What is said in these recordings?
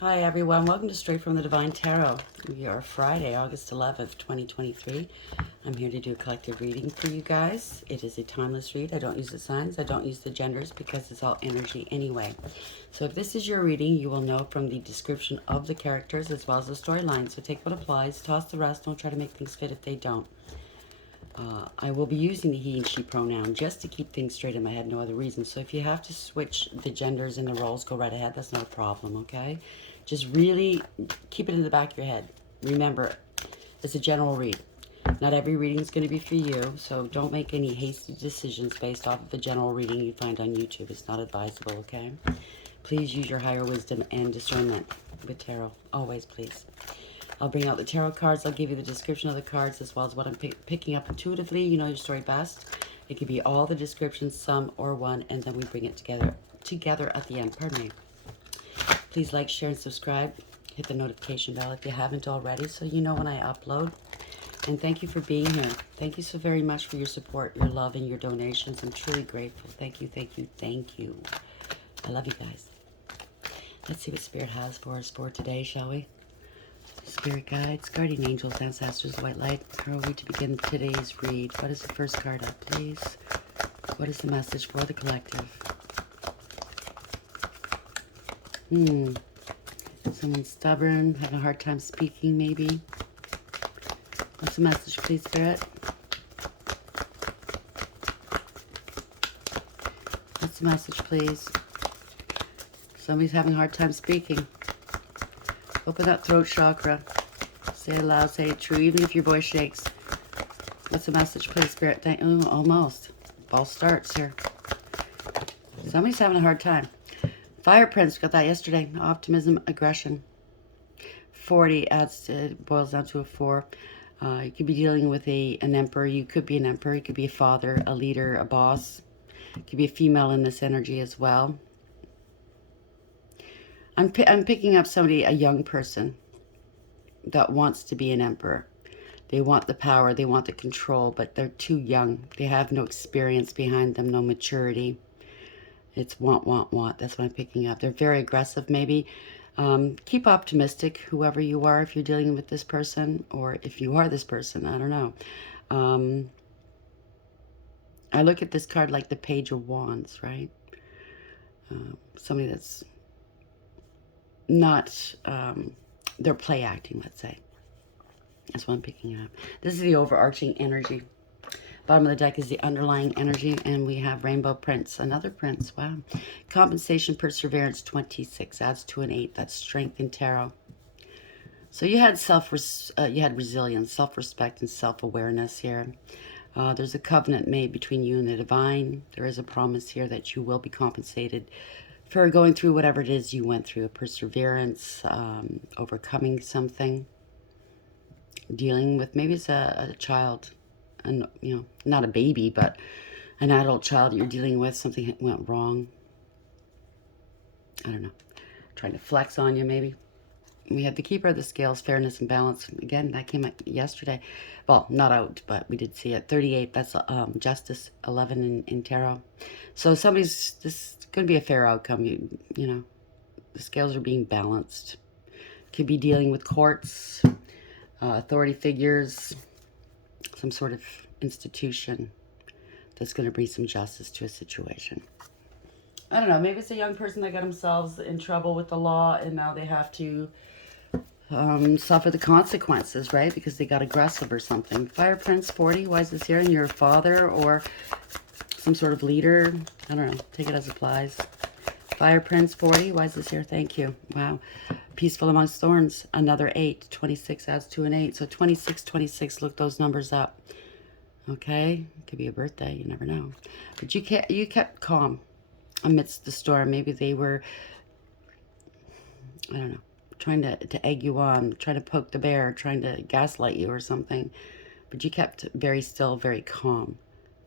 Hi everyone, welcome to Straight from the Divine Tarot. We are Friday, August 11th, 2023. I'm here to do a collective reading for you guys. It is a timeless read. I don't use the signs, I don't use the genders because it's all energy anyway. So if this is your reading, you will know from the description of the characters as well as the storyline. So take what applies, toss the rest, don't try to make things fit if they don't. I will be using the he and she pronoun just to keep things straight in my head, no other reason. So if you have to switch the genders and the roles, go right ahead. That's not a problem, okay? Just really keep it in the back of your head. Remember, it's a general read. Not every reading is going to be for you, so don't make any hasty decisions based off of a general reading you find on YouTube. It's not advisable, okay? Please use your higher wisdom and discernment with tarot. Always, please. I'll bring out the tarot cards. I'll give you the description of the cards as well as what I'm picking up intuitively. You know your story best. It could be all the descriptions, some or one, and then we bring it together at the end. Pardon me. Please like, share, and subscribe. Hit the notification bell if you haven't already so you know when I upload. And thank you for being here. Thank you so very much for your support, your love, and your donations. I'm truly grateful. Thank you, thank you, thank you. I love you guys. Let's see what Spirit has for us for today, shall we? Spirit guides, guardian angels, ancestors, white light, how are we to begin today's read? What is the first card up, please? What is the message for the collective? Someone stubborn, having a hard time speaking, maybe. What's the message, please, Spirit? What's the message, please? Somebody's having a hard time speaking. Open that throat chakra. Say it loud, say it true, even if your voice shakes. What's the message, please, Spirit? Oh, almost. False starts here. Somebody's having a hard time. Fire Prince, got that yesterday. Optimism, aggression. 40 boils down to a 4. You could be dealing with an emperor. You could be an emperor. You could be a father, a leader, a boss. You could be a female in this energy as well. I'm picking up somebody, a young person that wants to be an emperor. They want the power, they want the control, but they're too young. They have no experience behind them, no maturity. It's want, want, want. That's what I'm picking up. They're very aggressive, maybe. Keep optimistic, whoever you are, if you're dealing with this person, or if you are this person, I don't know. I look at this card like the Page of Wands, right? Somebody that's not, they're play acting, let's say. That's what I'm picking up. This is the overarching energy. Bottom of the deck is the underlying energy, and we have Rainbow Prince, another Prince. Wow. Compensation, perseverance, 26 adds to an 8. That's strength in tarot. So you had you had resilience, self-respect, and self-awareness here. There's a covenant made between you and the divine. There is a promise here that you will be compensated for going through whatever it is you went through. Perseverance, overcoming something, dealing with, maybe it's a child, and not a baby, but an adult child that you're dealing with. Something went wrong. I don't know. Trying to flex on you, maybe. We have the Keeper of the Scales, fairness and balance. Again, that came out yesterday. Well, not out, but we did see it. 38, that's justice. 11 in tarot. So this is going to be a fair outcome. You know, the scales are being balanced. Could be dealing with courts, authority figures, some sort of institution that's going to bring some justice to a situation. I don't know, maybe it's a young person that got themselves in trouble with the law and now they have to suffer the consequences, right? Because they got aggressive or something. Fire Prince 40, why is this here? And your father or some sort of leader, I don't know, take it as applies. Fire Prince 40, why is this here? Thank you. Wow. Peaceful amongst thorns, another 8. 26 adds to an 8. So 26, 26, look those numbers up. Okay, could be a birthday, you never know. But you kept calm amidst the storm. Maybe they were, I don't know, trying to egg you on, trying to poke the bear, trying to gaslight you or something. But you kept very still, very calm.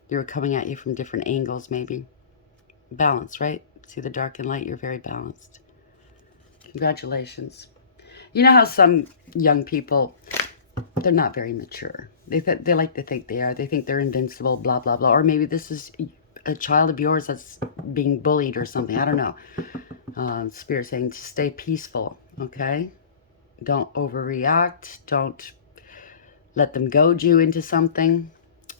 They were coming at you from different angles, maybe. Balance, right? See the dark and light, you're very balanced. Congratulations. You know how some young people, they're not very mature. They like to think they are. They think they're invincible, blah, blah, blah. Or maybe this is a child of yours that's being bullied or something. I don't know. Spirit saying to stay peaceful, okay? Don't overreact. Don't let them goad you into something.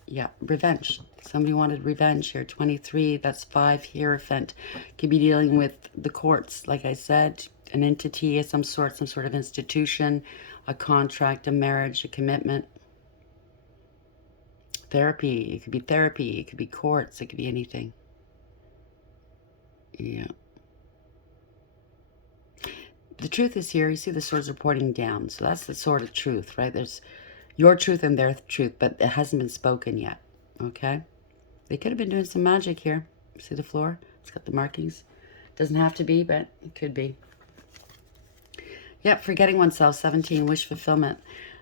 Yeah, revenge. Somebody wanted revenge here. 23, that's 5 Hierophant. Could be dealing with the courts, like I said, an entity of some sort of institution, a contract, a marriage, a commitment. Therapy. It could be therapy. It could be courts. It could be anything. Yeah. The truth is here. You see the swords are pointing down. So that's the sword of truth, right? There's your truth and their truth, but it hasn't been spoken yet. Okay? They could have been doing some magic here. See the floor? It's got the markings. Doesn't have to be, but it could be. Yep, forgetting oneself, 17, wish fulfillment.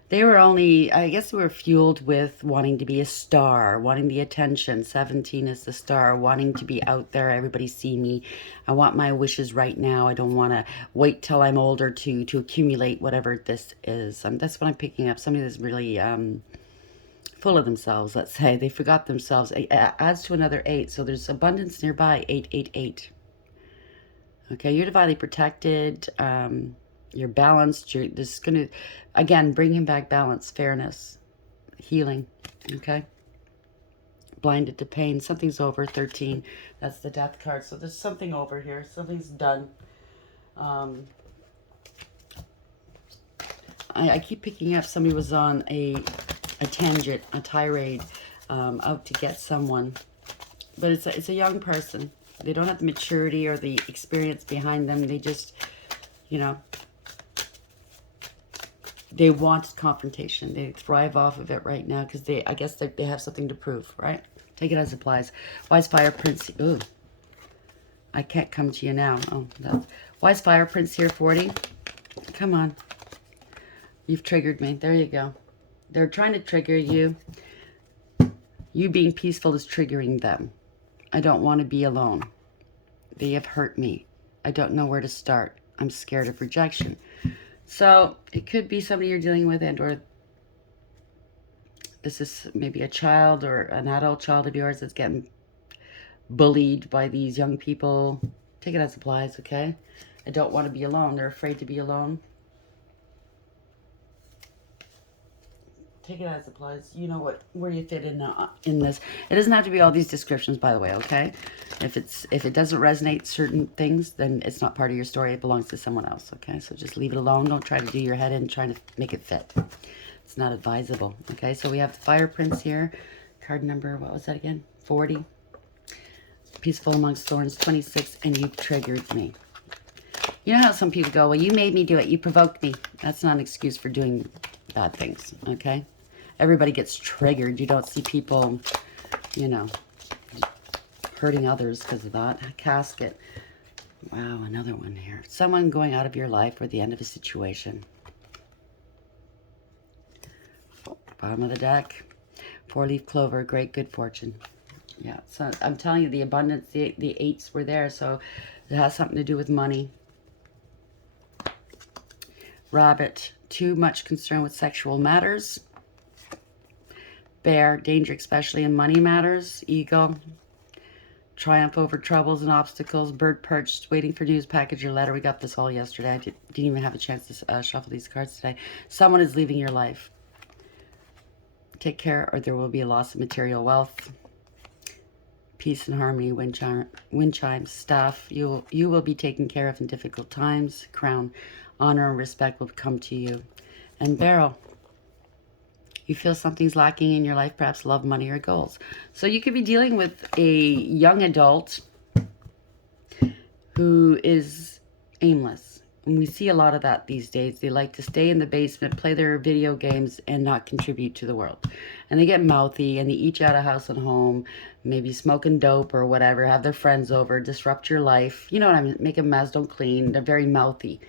They were only, I guess they were fueled with wanting to be a star, wanting the attention. 17 is the star, wanting to be out there, everybody see me. I want my wishes right now. I don't want to wait till I'm older to accumulate whatever this is. That's what I'm picking up. Somebody that's really full of themselves, let's say. They forgot themselves. It adds to another 8, so there's abundance nearby, 888. Okay, you're divinely protected. You're balanced. This is going to, again, bring him back balance, fairness, healing. Okay? Blinded to pain. Something's over, 13. That's the death card. So there's something over here. Something's done. I keep picking up somebody was on a tangent, a tirade, out to get someone. But it's a young person. They don't have the maturity or the experience behind them. They just, you know, they want confrontation. They thrive off of it right now because I guess they have something to prove, right? Take it as it applies. Wise Fire Prince. Ooh. I can't come to you now. Oh, that's Wise Fire Prince here, 40. Come on. You've triggered me. There you go. They're trying to trigger you. You being peaceful is triggering them. I don't want to be alone. They have hurt me. I don't know where to start. I'm scared of rejection. So it could be somebody you're dealing with, and or this is maybe a child or an adult child of yours that's getting bullied by these young people. Take it as it applies, okay? I don't want to be alone. They're afraid to be alone. Take it as it applies. You know where you fit in this. It doesn't have to be all these descriptions, by the way, okay? If it doesn't resonate certain things, then it's not part of your story. It belongs to someone else, okay? So just leave it alone. Don't try to do your head in trying to make it fit. It's not advisable, okay? So we have the Fire Prince here. Card number, what was that again? 40. Peaceful amongst thorns, 26, and you've triggered me. You know how some people go, well, you made me do it. You provoked me. That's not an excuse for doing bad things, okay? Everybody gets triggered. You don't see people, you know, hurting others because of that. Casket. Wow, another one here. Someone going out of your life or the end of a situation. Bottom of the deck. 4-leaf clover, great good fortune. Yeah, so I'm telling you, the abundance, the 8s were there, so it has something to do with money. Rabbit, too much concern with sexual matters. Bear, danger especially in money matters. Eagle, triumph over troubles and obstacles. Bird perched, waiting for news package or letter. We got this all yesterday. I didn't even have a chance to shuffle these cards today. Someone is leaving your life. Take care or there will be a loss of material wealth. Peace and harmony, wind chimes, staff. You will be taken care of in difficult times. Crown, honor and respect will come to you. And barrel. You feel something's lacking in your life, perhaps love, money, or goals. So you could be dealing with a young adult who is aimless. And we see a lot of that these days. They like to stay in the basement, play their video games, and not contribute to the world. And they get mouthy, and they each out of house and home, maybe smoking dope or whatever, have their friends over, disrupt your life. You know what I mean? Make a mess, don't clean. They're very mouthy.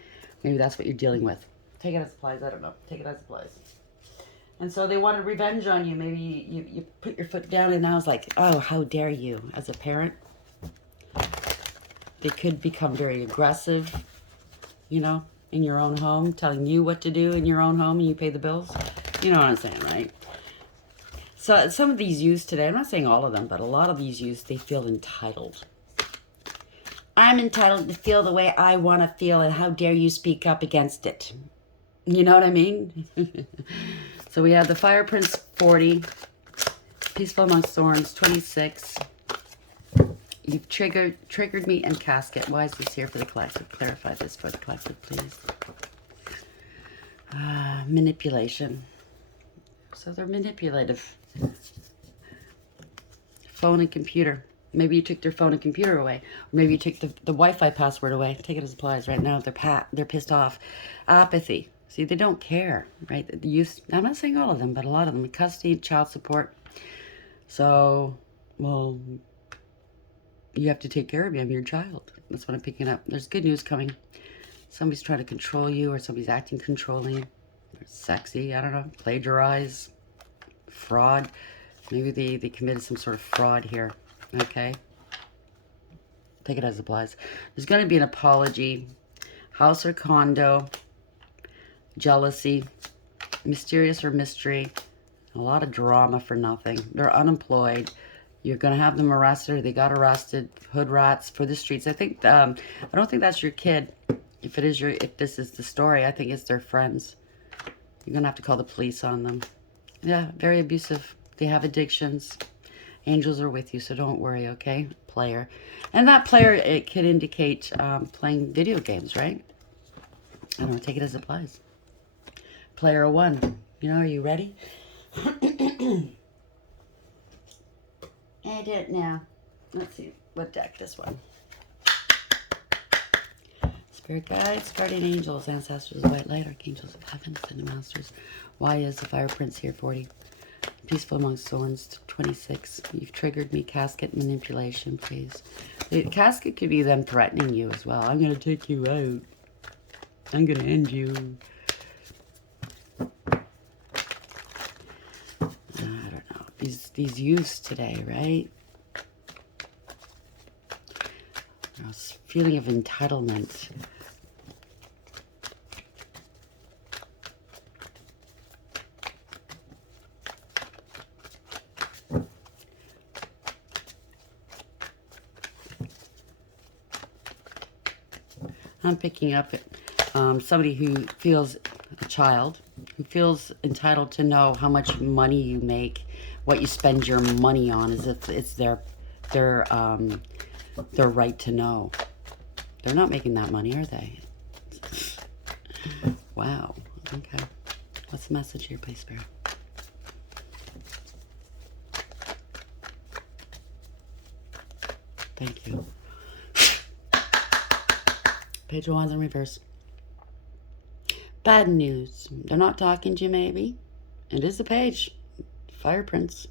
Maybe that's what you're dealing with. Take it as applies. I don't know. Take it as applies. And so they wanted revenge on you. Maybe you put your foot down and I was like, oh, how dare you, as a parent. They could become very aggressive, you know, in your own home, telling you what to do in your own home and you pay the bills. You know what I'm saying, right? So some of these youths today, I'm not saying all of them, but a lot of these youths, they feel entitled. I'm entitled to feel the way I want to feel, and how dare you speak up against it? You know what I mean? So we have the Fire Prince 40, Peaceful Amongst Thorns 26. You've triggered me, and Casket. Why is this here for the collective? Clarify this for the collective, please. Manipulation. So they're manipulative. Phone and computer. Maybe you took their phone and computer away. Or maybe you took the Wi-Fi password away. Take it as applies right now. They're pissed off. Apathy. See, they don't care, right? The youth, I'm not saying all of them, but a lot of them. Custody, child support. So, well, you have to take care of me. I'm your child. That's what I'm picking up. There's good news coming. Somebody's trying to control you, or somebody's acting controlling. Sexy, I don't know. Plagiarize. Fraud. Maybe they committed some sort of fraud here. Okay. Take it as applies. There's going to be an apology. House or condo. Jealousy. Mysterious or mystery. A lot of drama for nothing. They're unemployed. You're going to have them arrested, or they got arrested. Hood rats for the streets. I think, I don't think that's your kid. If this is the story, I think it's their friends. You're going to have to call the police on them. Yeah, very abusive. They have addictions. Angels are with you, so don't worry, okay? Player. And that player, it could indicate playing video games, right? I don't know, take it as it applies. Player 1. You know, are you ready? I do it now. Let's see, what deck this one? Spirit guides, guardian angels, ancestors of white light, archangels of heaven, ascended masters. Why is the Fire Prince here? 40. Peaceful Amongst Thorns 26. You've triggered me. Casket manipulation, please. The casket could be them threatening you as well. I'm going to take you out. I'm going to end you. I don't know. These youths today, right? This feeling of entitlement. I'm picking up somebody who feels, a child, who feels entitled to know how much money you make, what you spend your money on, as if it's their right to know. They're not making that money, are they? Wow. Okay. What's the message here, please, Spirit? Thank you. Page of Wands in reverse. Bad news. They're not talking to you, maybe. It is the page. Fire Prince.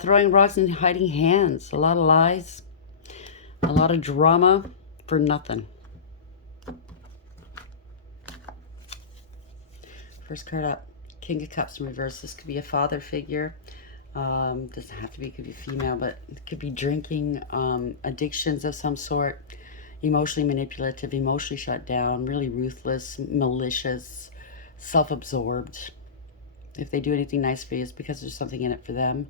Throwing rocks and hiding hands. A lot of lies. A lot of drama for nothing. First card up. King of Cups in reverse. This could be a father figure. Doesn't have to be. It could be female, but it could be drinking, addictions of some sort. Emotionally manipulative, emotionally shut down, really ruthless, malicious, self-absorbed. If they do anything nice for you, it's because there's something in it for them.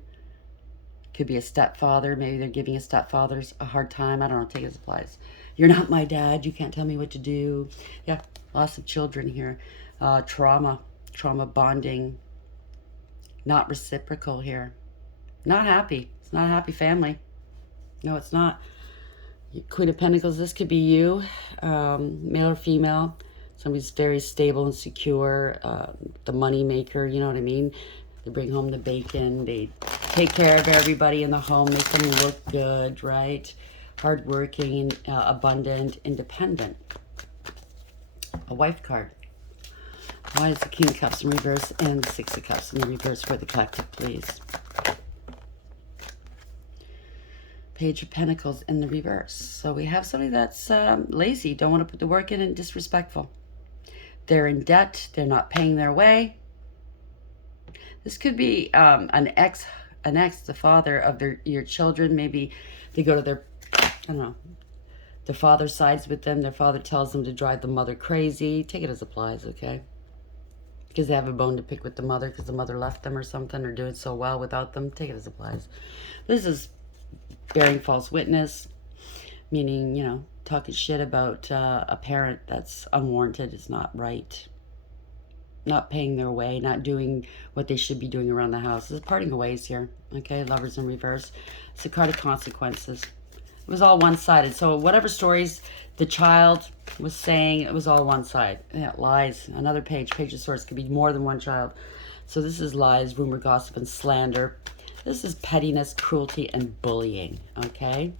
Could be a stepfather. Maybe they're giving a stepfather a hard time. I don't know. Take it as applies. You're not my dad. You can't tell me what to do. Yeah, lots of children here. Trauma bonding. Not reciprocal here. Not happy. It's not a happy family. No, it's not. Queen of Pentacles, this could be you, male or female. Somebody's very stable and secure, the money maker, you know what I mean? They bring home the bacon, they take care of everybody in the home, make them look good, right? Hardworking, abundant, independent. A wife card. Why is the King of Cups in reverse and the Six of Cups in the reverse for the collective, please? Page of Pentacles in the reverse. So we have somebody that's lazy, don't want to put the work in, and disrespectful. They're in debt. They're not paying their way. This could be an ex, the father of your children. Maybe they go to their, I don't know, their father sides with them. Their father tells them to drive the mother crazy. Take it as applies, okay? Because they have a bone to pick with the mother because the mother left them or something, or doing so well without them. Take it as applies. This is bearing false witness, meaning, you know, talking shit about a parent that's unwarranted is not right. Not paying their way, not doing what they should be doing around the house. There's parting of ways here. Okay, Lovers in reverse. It's a card of consequences. It was all one-sided. So whatever stories the child was saying, it was all one side. Yeah, lies. Another page. Page of Swords could be more than one child. So this is lies, rumor, gossip, and slander. This is pettiness, cruelty, and bullying. Okay?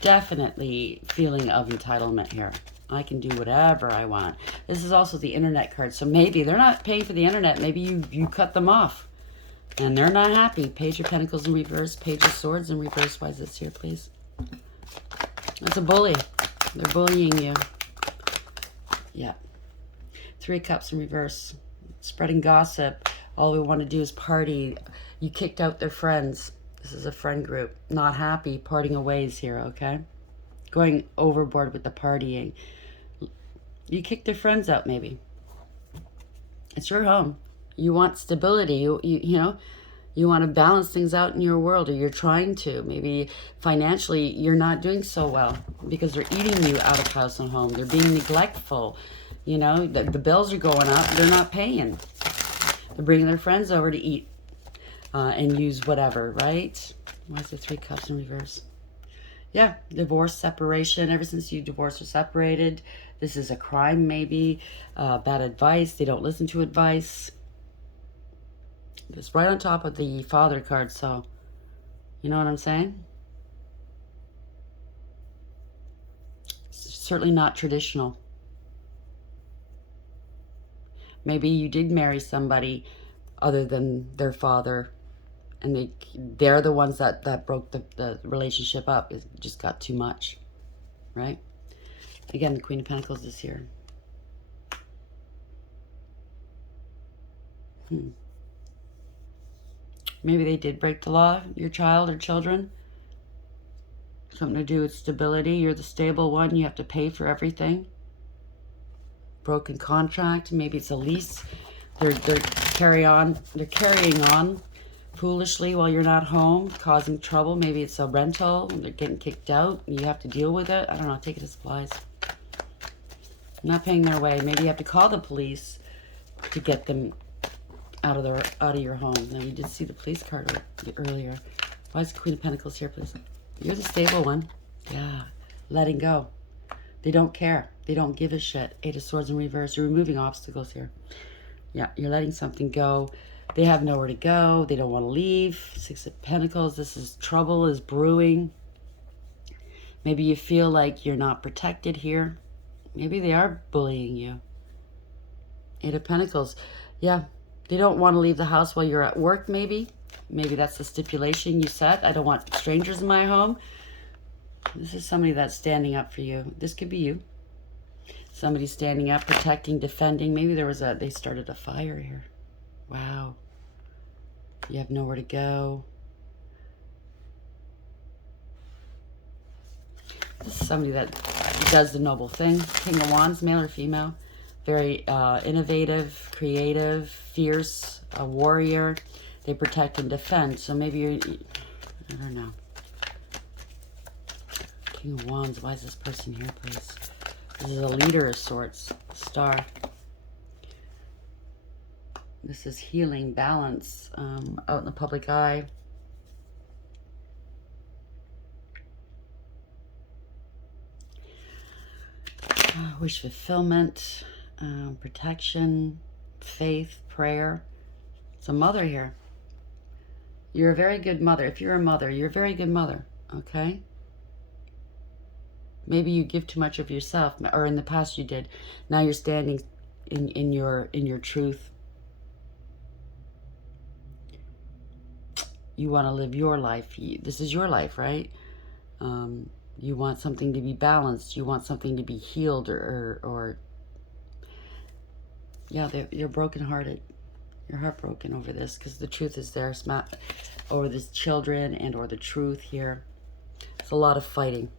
Definitely feeling of entitlement here. I can do whatever I want. This is also the internet card. So maybe they're not paying for the internet. Maybe you cut them off. And they're not happy. Page of Pentacles in reverse. Page of Swords in reverse. Why is this here, please? That's a bully. They're bullying you. Yeah. Three of Cups in reverse. Spreading gossip. All we want to do is party. You kicked out their friends. This is a friend group. Not happy. Parting of ways here, okay? Going overboard with the partying. You kicked their friends out, maybe. It's your home. You want stability. You know, you want to balance things out in your world, or you're trying to. Maybe financially you're not doing so well because they're eating you out of house and home. They're being neglectful. You know, the bills are going up. They're not paying. They're bringing their friends over to eat and use whatever, right? Why is the Three Cups in reverse? Yeah, divorce, separation. Ever since you divorced or separated, this is a crime maybe. Bad advice. They don't listen to advice. It's right on top of the Father card, so you know what I'm saying? It's certainly not traditional. Maybe you did marry somebody other than their father, and they're the ones that broke the relationship up. It just got too much, right? Again, the Queen of Pentacles is here. Maybe they did break the law, your child or children. Something to do with stability. You're the stable one. You have to pay for everything. Broken contract. Maybe it's a lease. They're carrying on foolishly while you're not home, causing trouble. Maybe it's a rental and they're getting kicked out and you have to deal with it. I don't know. Take it as supplies. Not paying their way. Maybe you have to call the police to get them out of your home. Now we did see the police card earlier. Why is the Queen of Pentacles here, please? You're the stable one. Yeah. Letting go. They don't care. They don't give a shit. Eight of Swords in reverse. You're removing obstacles here. Yeah, you're letting something go. They have nowhere to go. They don't want to leave. Six of Pentacles. This is trouble is brewing. Maybe you feel like you're not protected here. Maybe they are bullying you. Eight of Pentacles. Yeah, they don't want to leave the house while you're at work, maybe. Maybe that's the stipulation you set. I don't want strangers in my home. This is somebody that's standing up for you. This could be you. Somebody standing up, protecting, defending. Maybe they started a fire here. Wow. You have nowhere to go. This is somebody that does the noble thing. King of Wands, male or female. Very innovative, creative, fierce, a warrior. They protect and defend. So maybe you're, I don't know. King of Wands, why is this person here, please? This is a leader of sorts. Star. This is healing, balance, out in the public eye. Wish fulfillment, protection, faith, prayer. It's a mother here. You're a very good mother. If you're a mother, you're a very good mother, okay? Maybe you give too much of yourself, or in the past you did. Now you're standing in your truth. You want to live your life. This is your life, right? You want something to be balanced. You want something to be healed, or yeah, you're brokenhearted. You're heartbroken over this because the truth is there. Over this children and or the truth here. It's a lot of fighting.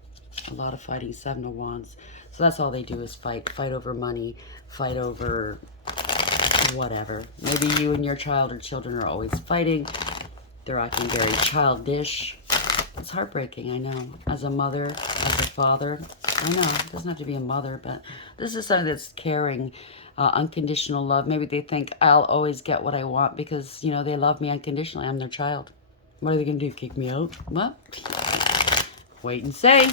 A lot of fighting. Seven of Wands. So that's all they do is fight. Fight over money. Fight over whatever. Maybe you and your child or children are always fighting. They're acting very childish. It's heartbreaking, I know. As a mother, as a father, I know. It doesn't have to be a mother, but this is something that's caring, unconditional love. Maybe they think I'll always get what I want because, you know, they love me unconditionally. I'm their child. What are they going to do? Kick me out? Well, wait and see.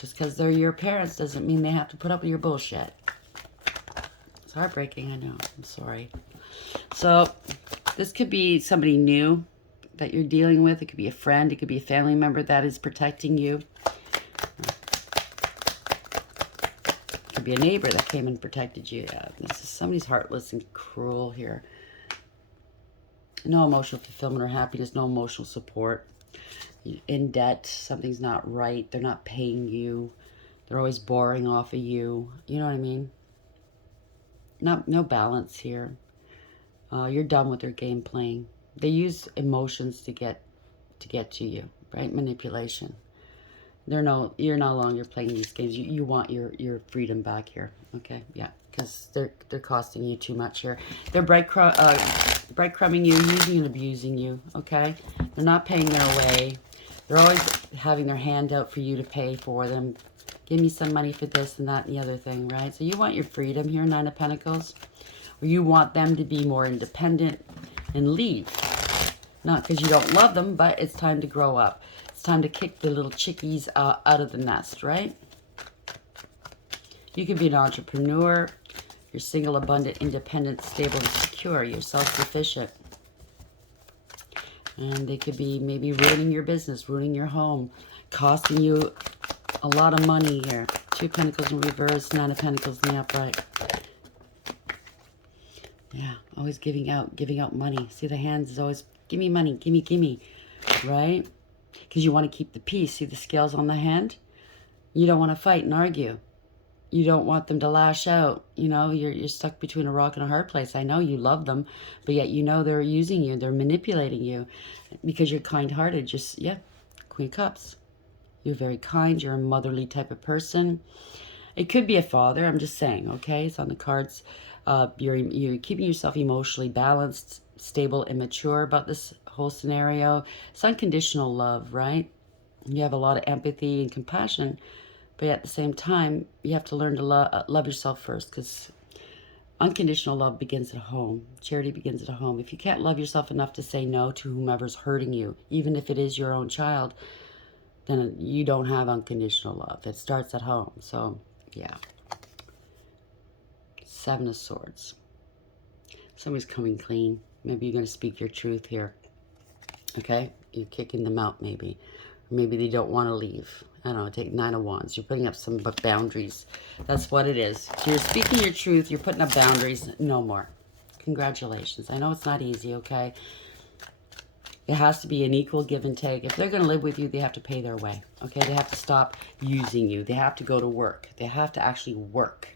Just because they're your parents doesn't mean they have to put up with your bullshit. It's heartbreaking, I know. I'm sorry. So, this could be somebody new that you're dealing with. It could be a friend. It could be a family member that is protecting you. It could be a neighbor that came and protected you. Yeah, this is somebody's heartless and cruel here. No emotional fulfillment or happiness. No emotional support. In debt. Something's not right. They're not paying you. They're always borrowing off of you. You know what I mean? No balance here. You're done with their game playing. They use emotions to get to you, right? Manipulation. You're no longer playing these games. You want your freedom back here, okay? Yeah, because they're costing you too much here. They're breadcrumbing you, using and abusing you, okay? They're not paying their way. They're always having their hand out for you to pay for them. Give me some money for this and that and the other thing, right? So you want your freedom here, Nine of Pentacles. Or you want them to be more independent and leave. Not because you don't love them, but it's time to grow up. It's time to kick the little chickies out of the nest, right? You can be an entrepreneur. You're single, abundant, independent, stable, and secure. You're self-sufficient. And they could be maybe ruining your business, ruining your home, costing you a lot of money here. Two of Pentacles in reverse, Nine of Pentacles in the upright. Yeah, always giving out money. See, the hands is always, give me money, gimme, right? Because you want to keep the peace. See the scales on the hand? You don't want to fight and argue. You don't want them to lash out. You know, you're stuck between a rock and a hard place. I know you love them, but yet you know they're using you. They're manipulating you because you're kind-hearted. Just, yeah, Queen of Cups. You're very kind. You're a motherly type of person. It could be a father. I'm just saying, okay? It's on the cards. You're keeping yourself emotionally balanced, stable, and mature about this whole scenario. It's unconditional love, right? You have a lot of empathy and compassion, but at the same time, you have to learn to love yourself first, because unconditional love begins at home. Charity begins at home. If you can't love yourself enough to say no to whomever's hurting you, even if it is your own child, then you don't have unconditional love. It starts at home. So, yeah. Seven of Swords. Somebody's coming clean. Maybe you're going to speak your truth here. Okay? You're kicking them out, maybe. Or maybe they don't want to leave. I don't know. Take Nine of Wands. You're putting up some boundaries. That's what it is. So you're speaking your truth. You're putting up boundaries. No more. Congratulations. I know it's not easy, okay? It has to be an equal give and take. If they're going to live with you, they have to pay their way. Okay? They have to stop using you. They have to go to work. They have to actually work.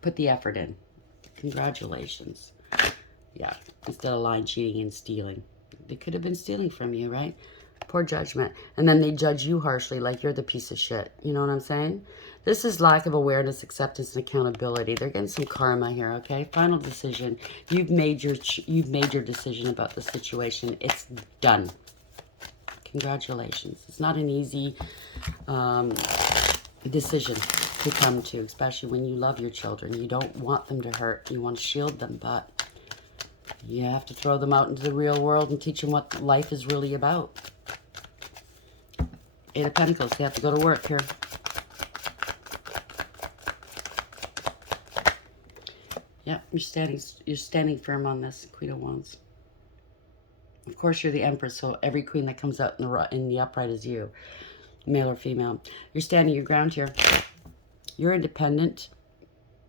Put the effort in. Congratulations. Yeah, instead of lying, cheating, and stealing. They could have been stealing from you, right? Poor judgment. And then they judge you harshly like you're the piece of shit. You know what I'm saying? This is lack of awareness, acceptance, and accountability. They're getting some karma here, okay? Final decision. You've made your decision about the situation. It's done. Congratulations. It's not an easy decision to come to, especially when you love your children. You don't want them to hurt. You want to shield them, but you have to throw them out into the real world and teach them what life is really about. Eight of Pentacles. They have to go to work here. Yep, you're standing firm on this, Queen of Wands. Of course, you're the Empress, so every queen that comes out in the upright is you, male or female. You're standing your ground here. You're independent.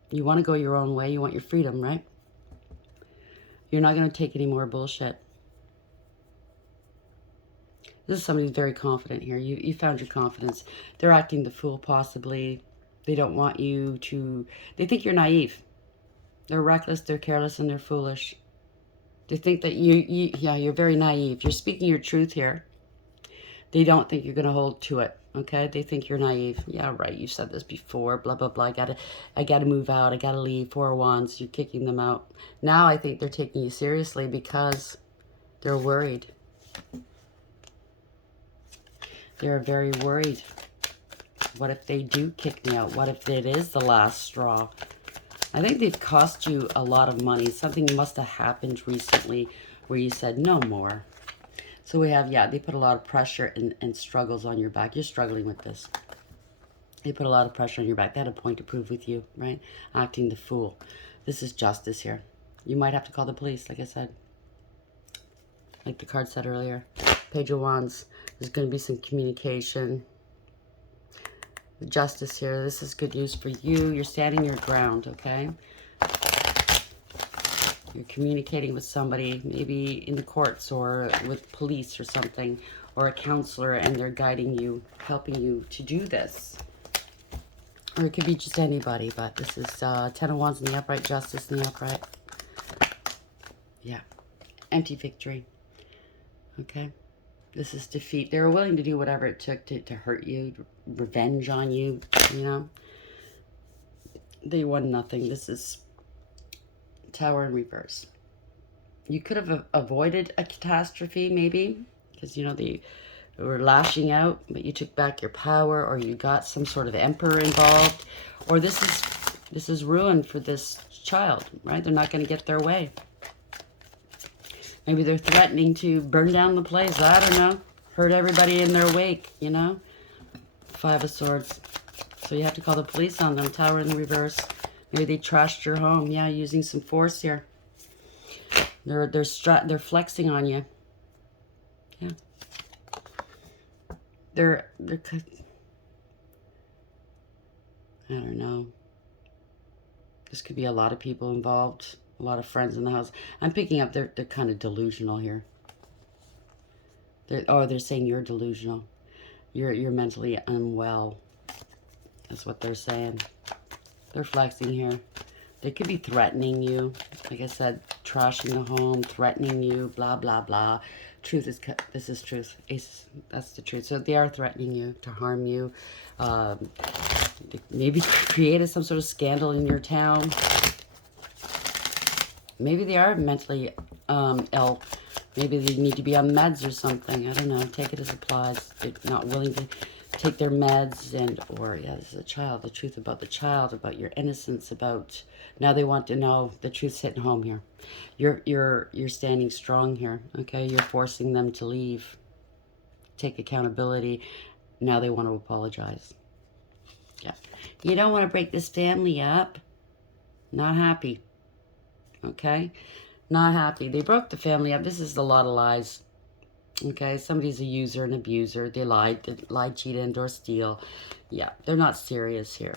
You want to go your own way. You want your freedom, right? You're not going to take any more bullshit. This is somebody who's very confident here. You found your confidence. They're acting the fool, possibly. They don't want you to... They think you're naive. They're reckless, they're careless, and they're foolish. They think that you're very naive. You're speaking your truth here. They don't think you're going to hold to it, okay? They think you're naive. Yeah, right, you said this before, blah, blah, blah. I gotta move out. I gotta leave. Four of Wands. You're kicking them out. Now I think they're taking you seriously because they're worried. They're very worried. What if they do kick me out? What if it is the last straw? I think they've cost you a lot of money. Something must have happened recently where you said no more. So we have, yeah, they put a lot of pressure and struggles on your back. You're struggling with this. They put a lot of pressure on your back. They had a point to prove with you, right? Acting the fool. This is justice here. You might have to call the police, like I said. Like the card said earlier. Page of Wands. There's going to be some communication. The justice here. This is good news for you. You're standing your ground, okay? You're communicating with somebody, maybe in the courts or with police or something, or a counselor, and they're guiding you, helping you to do this. Or it could be just anybody, but this is Ten of Wands in the upright, justice in the upright. Yeah. Empty victory. Okay. This is defeat. They were willing to do whatever it took to hurt you, revenge on you, you know. They won nothing. This is Tower in reverse. You could have avoided a catastrophe, maybe, because, you know, they were lashing out, but you took back your power, or you got some sort of emperor involved, or this is ruin for this child, right? They're not going to get their way. Maybe they're threatening to burn down the place. I don't know. Hurt everybody in their wake, you know? Five of Swords. So you have to call the police on them. Tower in the reverse. Maybe they trashed your home. Yeah, using some force here. They're flexing on you. Yeah. They're I don't know. This could be a lot of people involved. A lot of friends in the house. I'm picking up they're kind of delusional here. They're saying you're delusional. You're mentally unwell. That's what they're saying. They're flexing here. They could be threatening you. Like I said, trashing the home, threatening you, blah, blah, blah. Truth is, this is truth. Ace, that's the truth. So they are threatening you to harm you. Maybe created some sort of scandal in your town. Maybe they are mentally ill. Maybe they need to be on meds or something. I don't know. Take it as applies. They're not willing to take their meds, or yeah, this is a child. The truth about the child, about your innocence, about now they want to know the truth's hitting home here. You're standing strong here. Okay, you're forcing them to leave. Take accountability. Now they want to apologize. Yeah, you don't want to break this family up. Not happy. Okay, not happy. They broke the family up. This is a lot of lies. Okay, somebody's a user, an abuser. They lied, cheat, and or steal. Yeah, they're not serious here.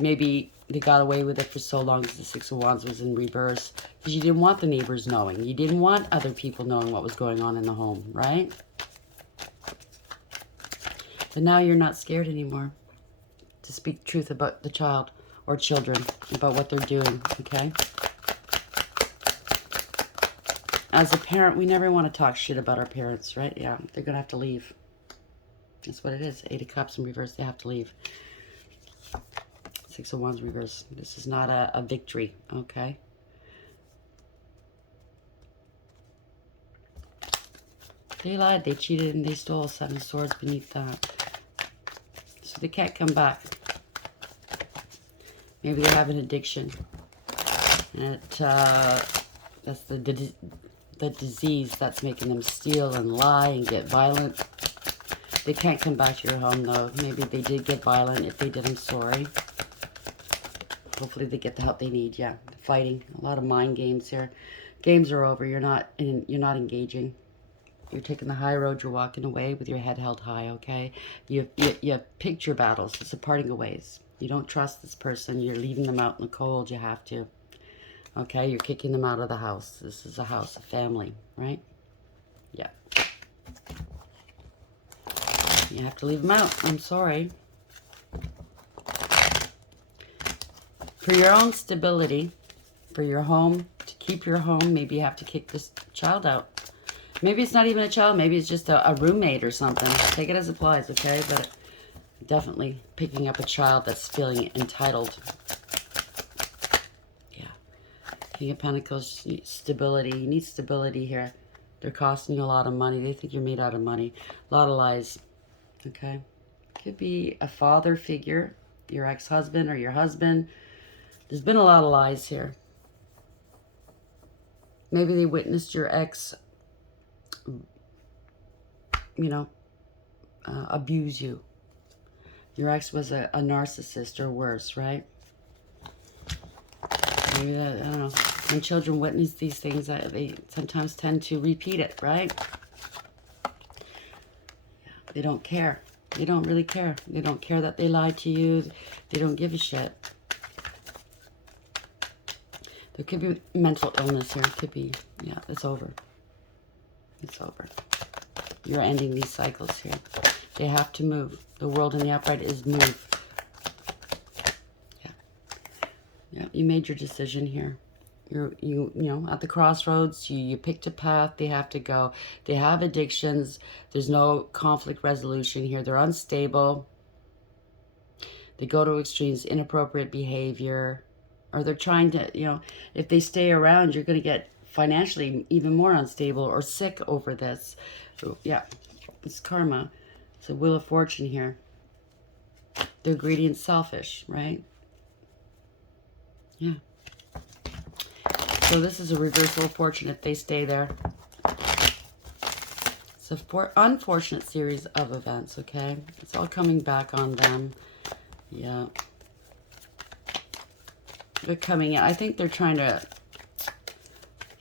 Maybe they got away with it for so long because the Six of Wands was in reverse. Because you didn't want the neighbors knowing. You didn't want other people knowing what was going on in the home, right? But now you're not scared anymore to speak truth about the child or children, about what they're doing, okay? As a parent, we never want to talk shit about our parents, right? Yeah, they're going to have to leave. That's what it is. Eight of Cups in reverse, they have to leave. Six of Wands reverse. This is not a victory, okay? They lied, they cheated, and they stole. Seven of Swords beneath that. So they can't come back. Maybe they have an addiction. And that's the disease that's making them steal and lie and get violent. They can't come back to your home, though. Maybe they did get violent. If they did, I'm sorry. Hopefully they get the help they need. Yeah, fighting. A lot of mind games here. Games are over. You're not engaging. You're taking the high road. You're walking away with your head held high, okay? You picked your battles. It's a parting of ways. You don't trust this person. You're leaving them out in the cold. You have to. Okay, you're kicking them out of the house. This is a house, a family, right? Yeah. You have to leave them out. I'm sorry. For your own stability, for your home, to keep your home, maybe you have to kick this child out. Maybe it's not even a child. Maybe it's just a roommate or something. Take it as it applies, okay? But definitely picking up a child that's feeling entitled. King of Pentacles, stability. You need stability here. They're costing you a lot of money. They think you're made out of money. A lot of lies. Okay? Could be a father figure, your ex-husband or your husband. There's been a lot of lies here. Maybe they witnessed your ex, you know, abuse you. Your ex was a narcissist or worse, right? Maybe that, I don't know. When children witness these things, they sometimes tend to repeat it, right? Yeah, they don't care. They don't really care. They don't care that they lied to you. They don't give a shit. There could be mental illness here. It could be, yeah, it's over. It's over. You're ending these cycles here. They have to move. The world in the upright is move. Yeah. Yeah, you made your decision here. You know, at the crossroads, you picked a path. They have to go. They have addictions. There's no conflict resolution here. They're unstable. They go to extremes, inappropriate behavior. Or they're trying to, you know, if they stay around, you're going to get financially even more unstable or sick over this. So, yeah, it's karma. It's a wheel of fortune here. They're greedy and selfish, right? Yeah. So this is a reversal of fortune if they stay there. It's an unfortunate series of events, okay? It's all coming back on them. Yeah. They're coming in. I think they're trying to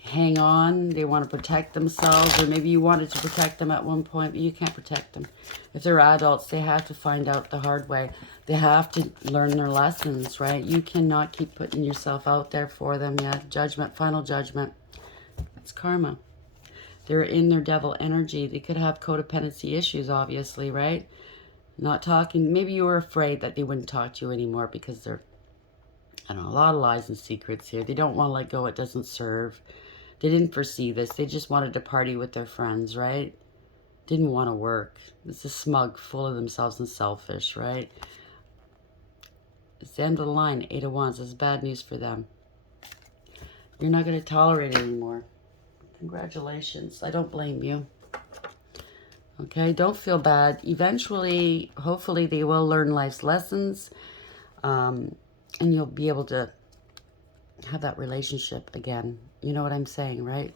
hang on. They want to protect themselves, or maybe you wanted to protect them at one point, but you can't protect them. If they're adults, they have to find out the hard way. They have to learn their lessons, right? You cannot keep putting yourself out there for them. Yeah, judgment, final judgment. It's karma. They're in their devil energy. They could have codependency issues, obviously, right? Not talking. Maybe you were afraid that they wouldn't talk to you anymore because they're, I don't know, a lot of lies and secrets here. They don't want to let go. It doesn't serve. They didn't foresee this. They just wanted to party with their friends, right? Didn't want to work. This is smug, full of themselves and selfish, right? It's the end of the line. 8 of Wands. This is bad news for them. You're not going to tolerate it anymore. Congratulations. I don't blame you. Okay? Don't feel bad. Eventually, hopefully, they will learn life's lessons. And you'll be able to have that relationship again. You know what I'm saying, right?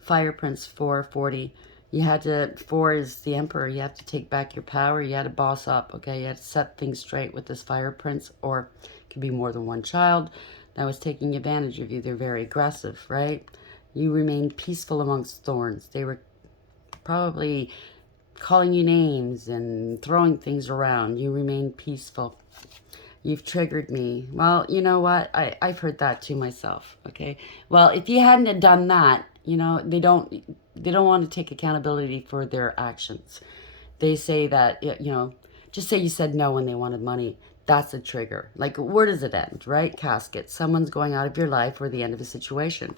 Fire Prince 440. You had to, 4 is the Emperor. You have to take back your power. You had to boss up, okay? You had to set things straight with this Fire Prince, or it could be more than one child that was taking advantage of you. They're very aggressive, right? You remained peaceful amongst thorns. They were probably calling you names and throwing things around. You remained peaceful. You've triggered me. Well, you know what? I've heard that too myself, okay? Well, if you hadn't have done that, you know, they don't want to take accountability for their actions. They say that, you know, just say you said no when they wanted money. That's a trigger. Like, where does it end, right? Casket. Someone's going out of your life or the end of a situation.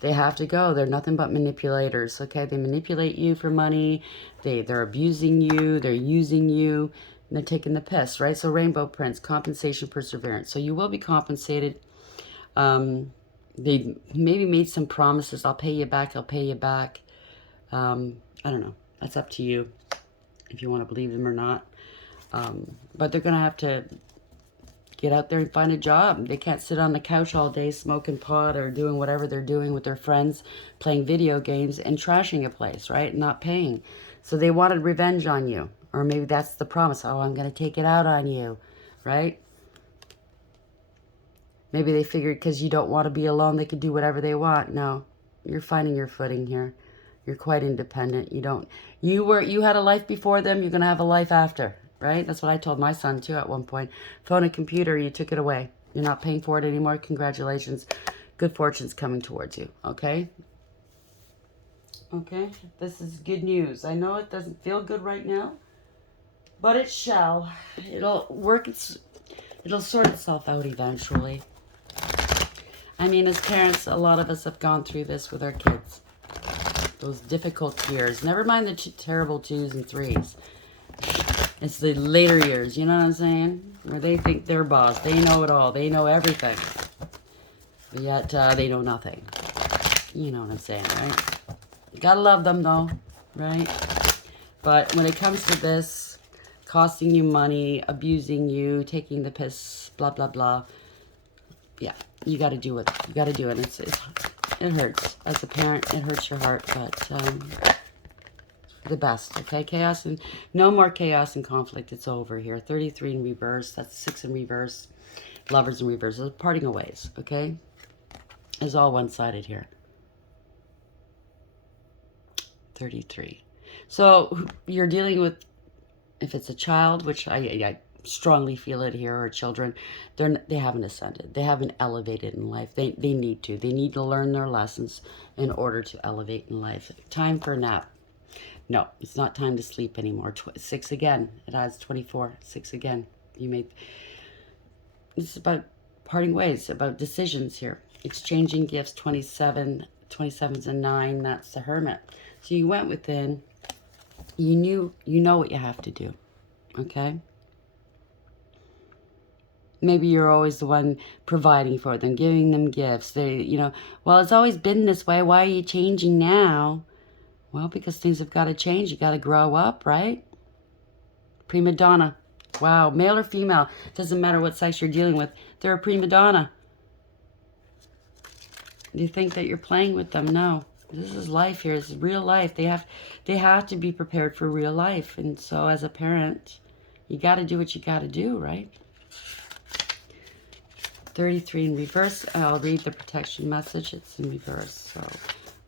They have to go. They're nothing but manipulators, okay? They manipulate you for money. They're abusing you. They're using you. And they're taking the piss, right? So Rainbow Prince, compensation, perseverance. So you will be compensated. They maybe made some promises. I'll pay you back. I'll pay you back. I don't know. That's up to you if you want to believe them or not. But they're going to have to get out there and find a job. They can't sit on the couch all day smoking pot or doing whatever they're doing with their friends, playing video games and trashing a place, right? Not paying. So they wanted revenge on you. Or maybe that's the promise. Oh, I'm going to take it out on you, right? Maybe they figured because you don't want to be alone, they could do whatever they want. No, you're finding your footing here. You're quite independent. You had a life before them. You're going to have a life after, right? That's what I told my son too at one point. Phone and computer, you took it away. You're not paying for it anymore. Congratulations. Good fortune's coming towards you, okay? Okay, this is good news. I know it doesn't feel good right now, but it shall. It'll work. It'll sort itself out eventually. I mean, as parents, a lot of us have gone through this with our kids. Those difficult years. Never mind the terrible 2s and 3s. It's the later years, you know what I'm saying? Where they think they're boss. They know it all. They know everything. But yet, they know nothing. You know what I'm saying, right? Gotta love them though, right? But when it comes to this, costing you money, abusing you, taking the piss, blah, blah, blah, yeah, you got to do it. You got to do it. It hurts. As a parent, it hurts your heart, but for the best, okay? Chaos and no more chaos and conflict. It's over here. 33 in reverse. That's 6 in reverse. Lovers in reverse. It's parting of ways, okay? It's all one-sided here. 33. So you're dealing with, if it's a child, which I strongly feel it here, or children, they haven't ascended. They haven't elevated in life. They need to. They need to learn their lessons in order to elevate in life. Time for a nap. No, it's not time to sleep anymore. 6 again. It adds 24. 6 again. You made. It's about parting ways, about decisions here. Exchanging gifts. 27. 27's a 9. That's the Hermit. So you went within. You know what you have to do. Okay? Maybe you're always the one providing for them, giving them gifts. Well, it's always been this way. Why are you changing now? Well, because things have got to change. You got to grow up, right? Prima donna. Wow, male or female. Doesn't matter what sex you're dealing with. They're a prima donna. You think that you're playing with them? No. This is life here. This is real life. They have to be prepared for real life. And so as a parent, you got to do what you got to do, right? 33 in reverse. I'll read the protection message. It's in reverse. So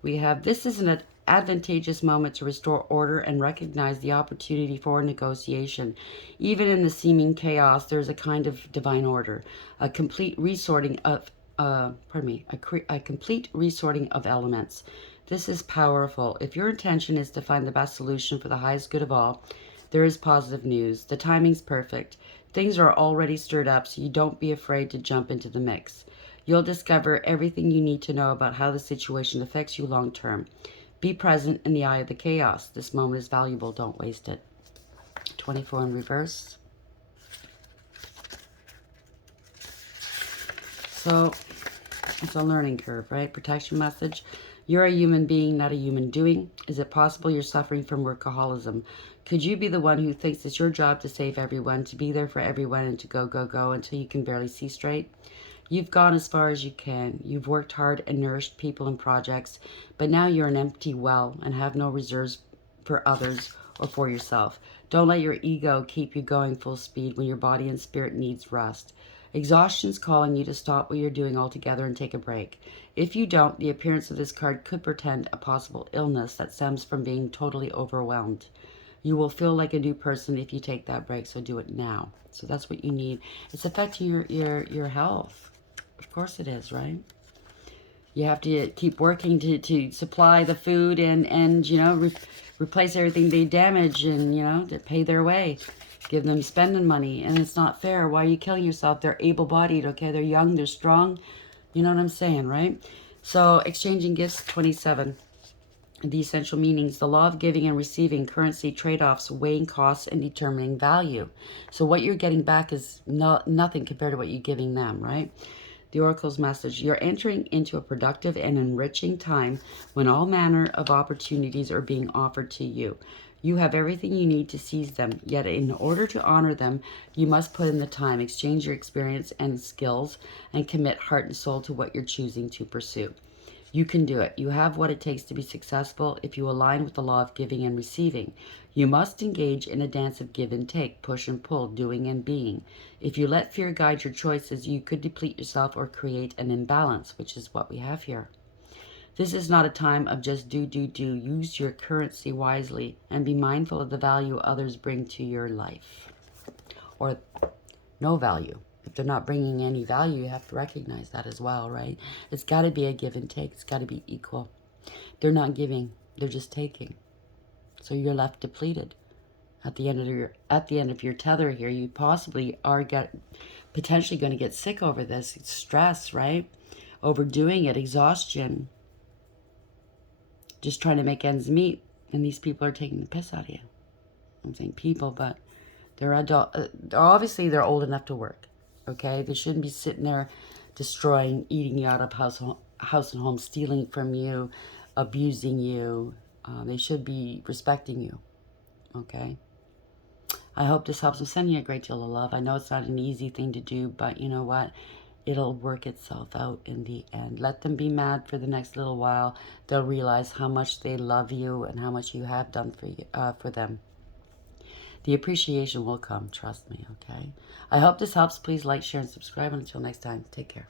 we have, this is an advantageous moment to restore order and recognize the opportunity for negotiation. Even in the seeming chaos, there's a kind of divine order, a complete resorting of, a complete resorting of elements. This is powerful. If your intention is to find the best solution for the highest good of all, there is positive news. The timing's perfect. Things are already stirred up, so you don't be afraid to jump into the mix. You'll discover everything you need to know about how the situation affects you long term. Be present in the eye of the chaos. This moment is valuable. Don't waste it. 24 in reverse. So it's a learning curve, right? Protection message. You're a human being, not a human doing. Is it possible you're suffering from workaholism? Could you be the one who thinks it's your job to save everyone, to be there for everyone, and to go, go, go until you can barely see straight? You've gone as far as you can. You've worked hard and nourished people and projects, but now you're an empty well and have no reserves for others or for yourself. Don't let your ego keep you going full speed when your body and spirit needs rest. Exhaustion's calling you to stop what you're doing altogether and take a break. If you don't, the appearance of this card could portend a possible illness that stems from being totally overwhelmed. You will feel like a new person if you take that break, so do it now. So that's what you need. It's affecting your health. Of course it is, right? You have to keep working to supply the food and replace everything they damage and, to pay their way. Give them spending money, and it's not fair. Why are you killing yourself? They're able-bodied, okay? They're young, they're strong. You know what I'm saying, right? So, exchanging gifts, 27. The essential meanings, the law of giving and receiving, currency, trade-offs, weighing costs, and determining value. So what you're getting back is nothing compared to what you're giving them, right? The Oracle's message, you're entering into a productive and enriching time when all manner of opportunities are being offered to you. You have everything you need to seize them, yet in order to honor them, you must put in the time, exchange your experience and skills, and commit heart and soul to what you're choosing to pursue. You can do it. You have what it takes to be successful if you align with the law of giving and receiving. You must engage in a dance of give and take, push and pull, doing and being. If you let fear guide your choices, you could deplete yourself or create an imbalance, which is what we have here. This is not a time of just do. Use your currency wisely and be mindful of the value others bring to your life. Or no value. If they're not bringing any value, you have to recognize that as well, right? It's got to be a give and take. It's got to be equal. They're not giving. They're just taking. So you're left depleted. At the end of your tether here, you possibly are potentially going to get sick over this. It's stress, right? Overdoing it, exhaustion. Just trying to make ends meet. And these people are taking the piss out of you. I'm saying people, but they're adult. Obviously, they're old enough to work. Okay, they shouldn't be sitting there destroying, eating you out of house and home, stealing from you, abusing you. They should be respecting you. Okay? I hope this helps. I'm sending you a great deal of love. I know it's not an easy thing to do, but you know what? It'll work itself out in the end. Let them be mad for the next little while. They'll realize how much they love you and how much you have done for them. The appreciation will come. Trust me, okay? I hope this helps. Please like, share, and subscribe. And until next time, take care.